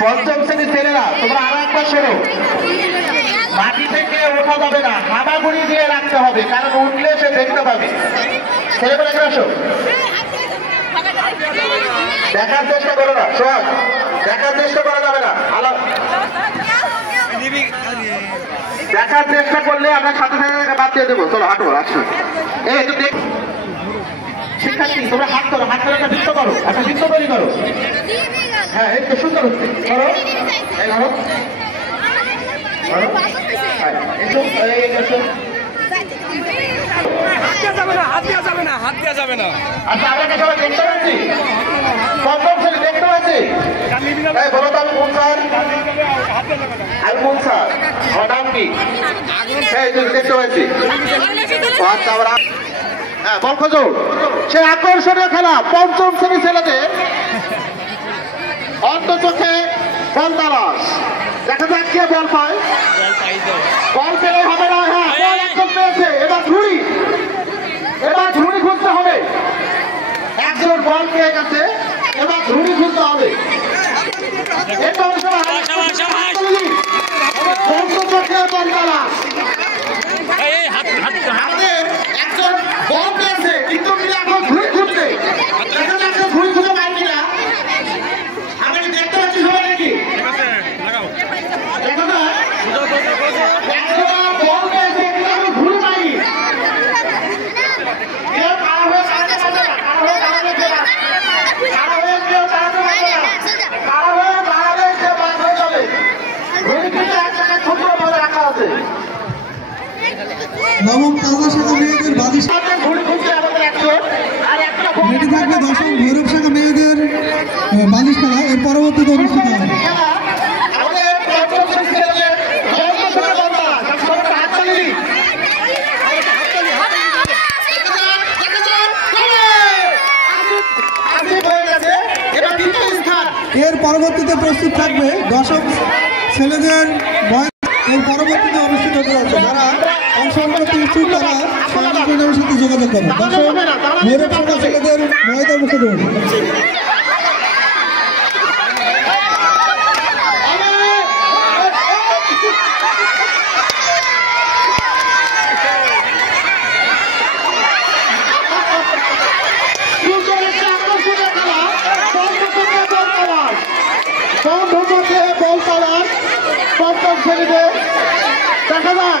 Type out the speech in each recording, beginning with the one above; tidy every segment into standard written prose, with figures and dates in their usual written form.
পঞ্চম শ্রেণীর ছেলেরা তোমরা আরো একটা শোনো, মাটি থেকে ওঠা যাবে না, হামাগুড়ি দিয়ে রাখতে হবে, কারণ উঠলে সে দেখতে পাবে। ছেলেমেয়েরা এখানে আসো, দেখার চেষ্টা করো না, সোহাগ দেখার চেষ্টা করা যাবে না, দেখার চেষ্টা করলে আমরা সাথে সাথে বাদ দিয়ে দেবো। চলো হাঁটো, আসো। এই তো দেখ শিক্ষার্থী, তোমরা হাত করো, হাত করে একটা বৃত্ত করো, একটা বৃত্ত তৈরি করো। হ্যাঁ এই তো সুন্দর হচ্ছে, করো এই ধরো আচ্ছা আমাকে সবাই দেখতে পাচ্ছি, পঞ্চম শ্রেণী দেখতে পাচ্ছি। বলো তো আমি কোন স্যার? আমি কোন স্যার? আমার নাম কি? দেখতে পাচ্ছি। আচ্ছা আমরা হ্যাঁ বল খোঁজো। সে আকর্ষণীয় খেলা পঞ্চম শ্রেণী ছেলেদের অন্ত চোখে বল তালাশ। দেখা যাক কে বল পায়। বল পেলে হবে না। হ্যাঁ বল একজন পেয়েছে, এবার ঝুড়ি, এবার ঝুড়ি খুঁজতে হবে। একজন বল পেয়ে গেছে, এবার ঝুড়ি খুঁজতে হবে। অন্ত চোখে বল তালাশ। একজন বল পেয়েছে কিন্তু এখন ঝুড়ি খুঁজছে, দেখা যাচ্ছে ঝুড়ি খুঁজে পাইনি না। আমি দেখতে পাচ্ছি সবাই নাকি দেখো না, বল পেয়েছে কিন্তু আমি ঝুড়ি পাইনি। কেউ কারা হয়ে দাঁড়াতে পারবে না, কারা হয়ে দাঁড়ালে কেউ দাঁড়াতে পারবে না, কারা হয়ে দাঁড়ালে সে বাদ হয়ে যাবে। ঝুড়ি কিন্তু এক জায়গায় ছোট ভাবে রাখা আছে। নবম তাজা শাখা মেয়েদের বালিশ রেডি থাকবে। দশম ভৈরব শাখা মেয়েদের বালিশ খেলা এর পরবর্তীতে অনুষ্ঠিত হবে। এর পরবর্তীতে প্রস্তুত থাকবে দশম ছেলেদের এর পরবর্তীতে অনুষ্ঠিত হতে যাচ্ছে। যারা অংশগ্রহণ করতে ইচ্ছুক তারা সংগঠনের সাথে যোগাযোগ করবে। দশম ভৈরব শাখা ছেলেদের ময়দানমুখী দৌড়। পঞ্চম শ্রেণীতে দেখা যাক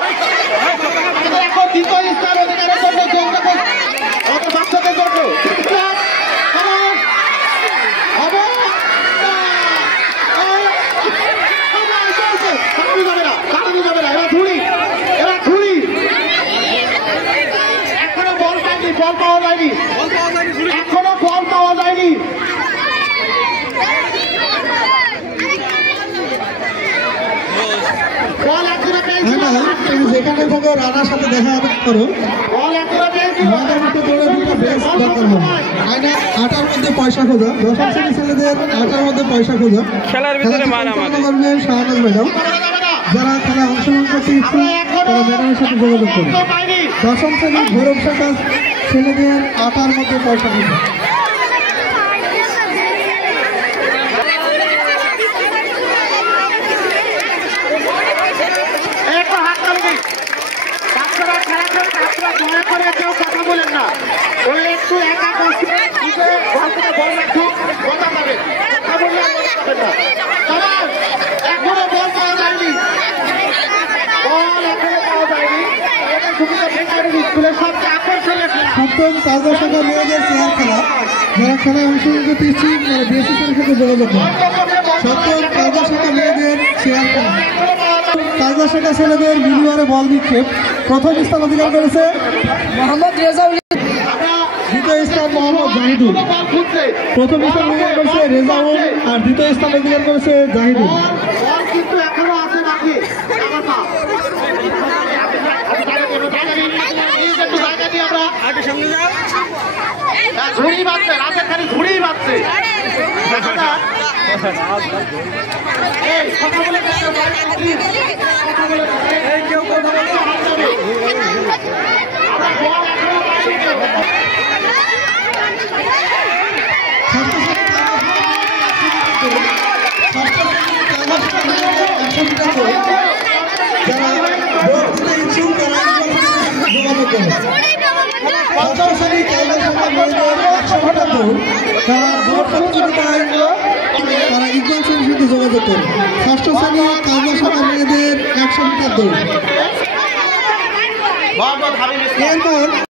এখন দ্বিতীয় স্থান অধিকারের জন্য বাচ্চাদের জন্য এখনো বল পাইনি, বল পাওয়া যায়নি, এখনো বল পাওয়া যায়নি। যেখানে থাকো রানার সাথে দেখা করো। আটার মধ্যে পয়সা খোঁজা, দশম শ্রেণী ছেলেদের আটার মধ্যে পয়সা খোঁজা খেলার ভিতরে করবে শাহনাজ ম্যাডাম। যারা খেলায় অংশগ্রহণ করতে ইচ্ছুক তারা ম্যাডামের সাথে যোগাযোগ করবে। দশম শ্রেণী ভৈরব শাখা ছেলেদের আটার মধ্যে পয়সা খোঁজা। কেউ কথা বলেন না, বললে একটু একা বসে ঘর থেকে বল রাখি কথা পাবে, কথা বললে এখনো বল পাওয়া যায়নি, বল এখনো পাওয়া যায়নি। এটা স্কুলের সবচেয়ে আকর্ষণীয় খেলা সপ্তম তাজা শাখা মেয়েদের চেয়ার খেলা। যারা খেলায় অংশগ্রহণ করতে ইচ্ছুক তারা বিএসএসের সাথে যোগাযোগ করে। সপ্তম তাজা শাখা মেয়েদের চেয়ার খেলা। তাজা শাখা ছেলেদের মিলিবারে বল নিক্ষেপ প্রথম স্থান অধিকার করেছে মোহাম্মদ রেজাউল, দ্বিতীয় স্থান মোহাম্মদ জাহিদুল। প্রথম স্থান অধিকার করেছে রেজাউল আর দ্বিতীয় স্থান অধিকার করেছে জাহিদুল। কিন্তু এখনো আছে নাকি ঝুড়ি বাঁধছে, রাতে খালি ঝুড়ি বাঁধছে। কেউ কথা বলে মিটার দৌড়, তারা দৌড় প্রতিযোগিতায় তারা ইকবাল স্যারের সাথে যোগাযোগ করে। ষষ্ঠ শ্রেণী কাজলা শাখা মেয়েদের 100 মিটার দৌড়। এরপর